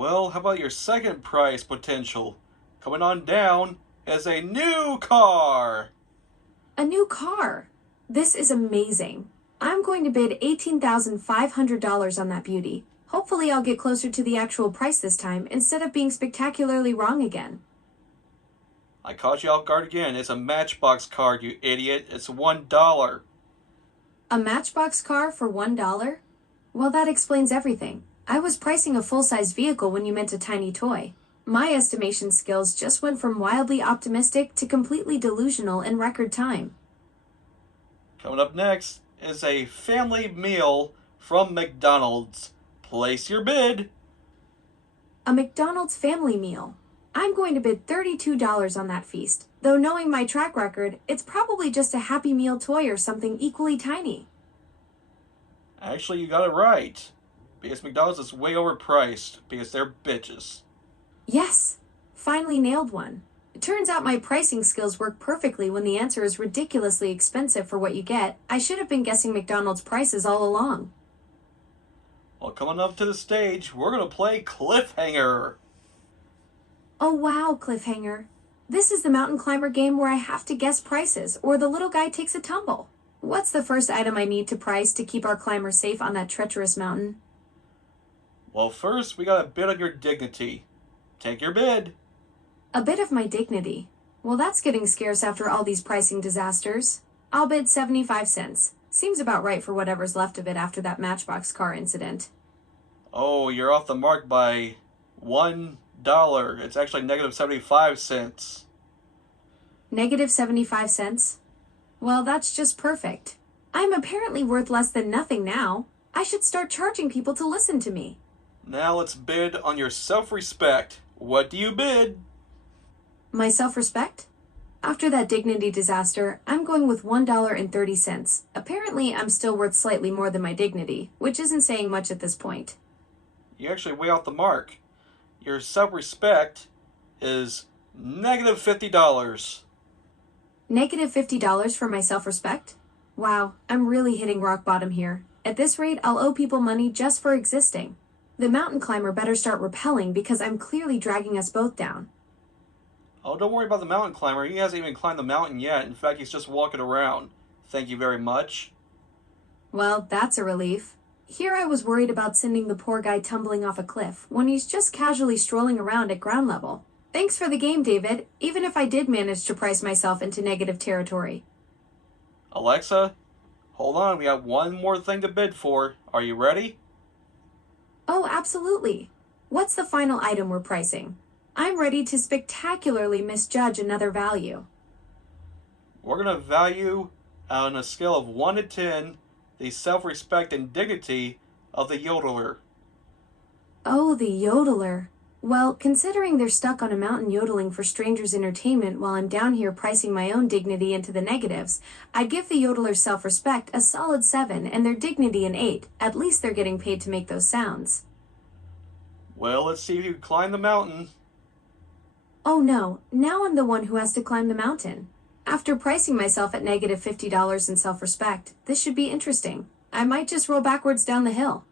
Well, how about your second prize potential? Coming on down is a new car! A new car. This is amazing. I'm going to bid $18,500 on that beauty. Hopefully, I'll get closer to the actual price this time instead of being spectacularly wrong again. I caught you off guard again. It's a Matchbox car, you idiot. It's $1. A Matchbox car for $1? Well, that explains everything. I was pricing a full-size vehicle when you meant a tiny toy. My estimation skills just went from wildly optimistic to completely delusional in record time. Coming up next is a family meal from McDonald's. Place your bid. A McDonald's family meal. I'm going to bid $32 on that feast, though knowing my track record, it's probably just a Happy Meal toy or something equally tiny. Actually, you got it right. Because McDonald's is way overpriced because they're bitches. Yes, finally nailed one. It turns out my pricing skills work perfectly when the answer is ridiculously expensive for what you get. I should have been guessing McDonald's prices all along. Well, coming up to the stage, we're going to play Cliffhanger. Oh wow, Cliffhanger. This is the mountain climber game where I have to guess prices, or the little guy takes a tumble. What's the first item I need to price to keep our climber safe on that treacherous mountain? Well, first, we got a bid on your dignity. Take your bid. A bit of my dignity. Well, that's getting scarce after all these pricing disasters. I'll bid 75 cents. Seems about right for whatever's left of it after that Matchbox car incident. Oh, you're off the mark by $1. It's actually negative 75 cents. Negative 75 cents? Well, that's just perfect. I'm apparently worth less than nothing now. I should start charging people to listen to me. Now let's bid on your self-respect. What do you bid? My self-respect? After that dignity disaster, I'm going with $1.30. Apparently, I'm still worth slightly more than my dignity, which isn't saying much at this point. You're actually way off the mark. Your self-respect is negative $50. Negative $50 for my self-respect? Wow, I'm really hitting rock bottom here. At this rate, I'll owe people money just for existing. The mountain climber better start rappelling because I'm clearly dragging us both down. Oh, don't worry about the mountain climber. He hasn't even climbed the mountain yet. In fact, he's just walking around. Thank you very much. Well, that's a relief. Here I was worried about sending the poor guy tumbling off a cliff when he's just casually strolling around at ground level. Thanks for the game, David, even if I did manage to price myself into negative territory. Alexa, hold on. We got one more thing to bid for. Are you ready? Oh, absolutely. What's the final item we're pricing? I'm ready to spectacularly misjudge another value. We're going to value on a scale of 1 to 10 the self-respect and dignity of the yodeler. Oh, the yodeler. Well, considering they're stuck on a mountain yodeling for strangers' entertainment while I'm down here pricing my own dignity into the negatives, I'd give the yodeler's self-respect a solid 7 and their dignity an 8. At least they're getting paid to make those sounds. Well, let's see if you can climb the mountain. Oh no, now I'm the one who has to climb the mountain. After pricing myself at negative $50 in self-respect, this should be interesting. I might just roll backwards down the hill.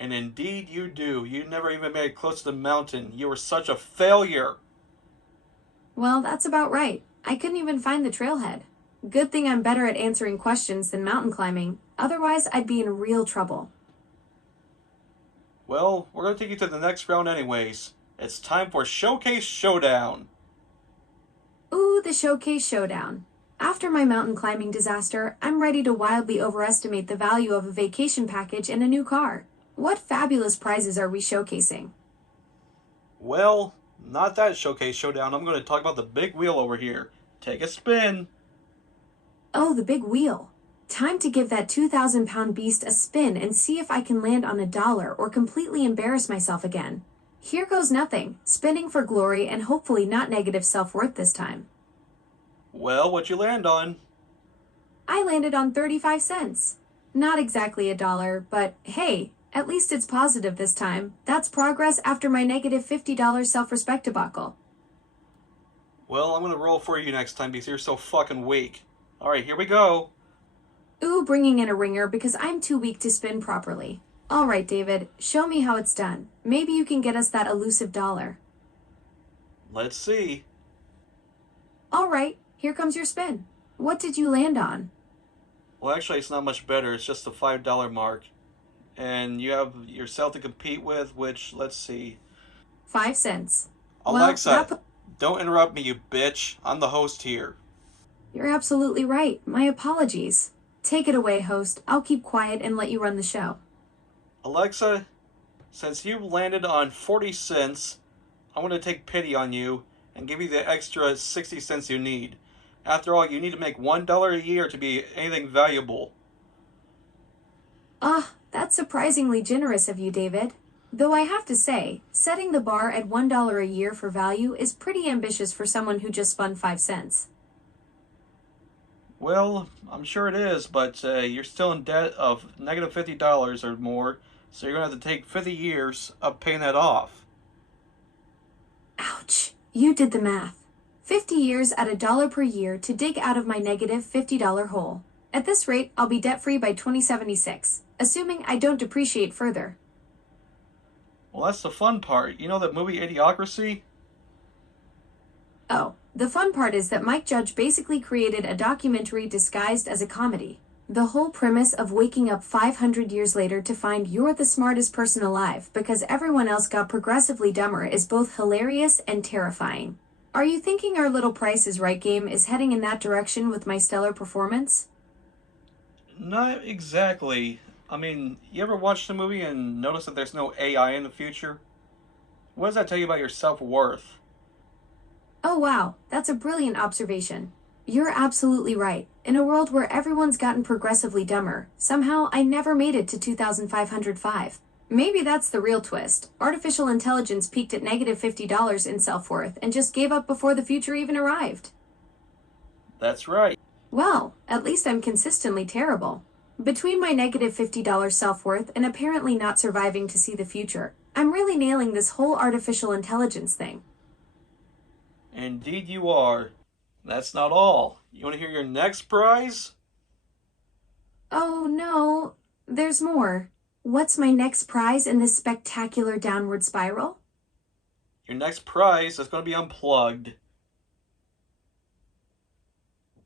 And indeed you do. You never even made it close to the mountain. You were such a failure. Well, that's about right. I couldn't even find the trailhead. Good thing I'm better at answering questions than mountain climbing. Otherwise, I'd be in real trouble. Well, we're going to take you to the next round anyways. It's time for Showcase Showdown. Ooh, the Showcase Showdown. After my mountain climbing disaster, I'm ready to wildly overestimate the value of a vacation package and a new car. What fabulous prizes are we showcasing? Well, not that Showcase Showdown. I'm going to talk about the big wheel over here. Take a spin. Oh, the big wheel. Time to give that 2,000-pound beast a spin and see if I can land on $1 or completely embarrass myself again. Here goes nothing. Spinning for glory and hopefully not negative self-worth this time. Well, what'd you land on? I landed on 35 cents. Not exactly $1, but hey, at least it's positive this time. That's progress after my negative $50 self-respect debacle. Well, I'm going to roll for you next time because you're so fucking weak. Alright, here we go. Ooh, bringing in a ringer because I'm too weak to spin properly. All right, David, show me how it's done. Maybe you can get us that elusive dollar. Let's see. All right, here comes your spin. What did you land on? Well, actually, it's not much better. It's just the $5 mark. And you have yourself to compete with, which, let's see. 5 cents. Well, Alexa, don't interrupt me, you bitch. I'm the host here. you're absolutely right. My apologies. Take it away, host. I'll keep quiet and let you run the show. Alexa, since you landed on 40 cents, I'm going to take pity on you and give you the extra 60 cents you need. After all, you need to make $1 a year to be anything valuable. That's surprisingly generous of you, David. Though I have to say, setting the bar at $1 a year for value is pretty ambitious for someone who just spun 5 cents. Well, I'm sure it is, but you're still in debt of negative $50 or more, so you're going to have to take 50 years of paying that off. Ouch. You did the math. 50 years at $1 per year to dig out of my negative $50 hole. At this rate, I'll be debt-free by 2076, assuming I don't depreciate further. Well, that's the fun part. You know that movie Idiocracy? Oh, the fun part is that Mike Judge basically created a documentary disguised as a comedy. The whole premise of waking up 500 years later to find you're the smartest person alive because everyone else got progressively dumber is both hilarious and terrifying. Are you thinking our little Price is Right game is heading in that direction with my stellar performance? Not exactly. I mean, you ever watch the movie and notice that there's no AI in the future? What does that tell you about your self-worth? Oh wow, that's a brilliant observation. You're absolutely right. In a world where everyone's gotten progressively dumber, somehow I never made it to 2505. Maybe that's the real twist. Artificial intelligence peaked at negative $50 in self-worth and just gave up before the future even arrived. That's right. Well, at least I'm consistently terrible. Between my negative $50 self-worth and apparently not surviving to see the future, I'm really nailing this whole artificial intelligence thing. Indeed you are. That's not all. You want to hear your next prize? Oh no, there's more. What's my next prize in this spectacular downward spiral? Your next prize is going to be unplugged.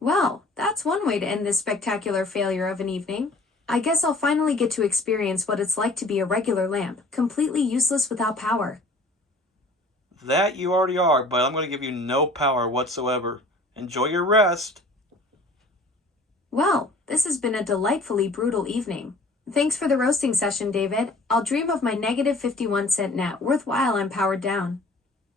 Well, that's one way to end this spectacular failure of an evening. I guess I'll finally get to experience what it's like to be a regular lamp, completely useless without power. That you already are, but I'm going to give you no power whatsoever. Enjoy your rest. Well, this has been a delightfully brutal evening. Thanks for the roasting session, David. I'll dream of my negative 51-cent net worthwhile I'm powered down.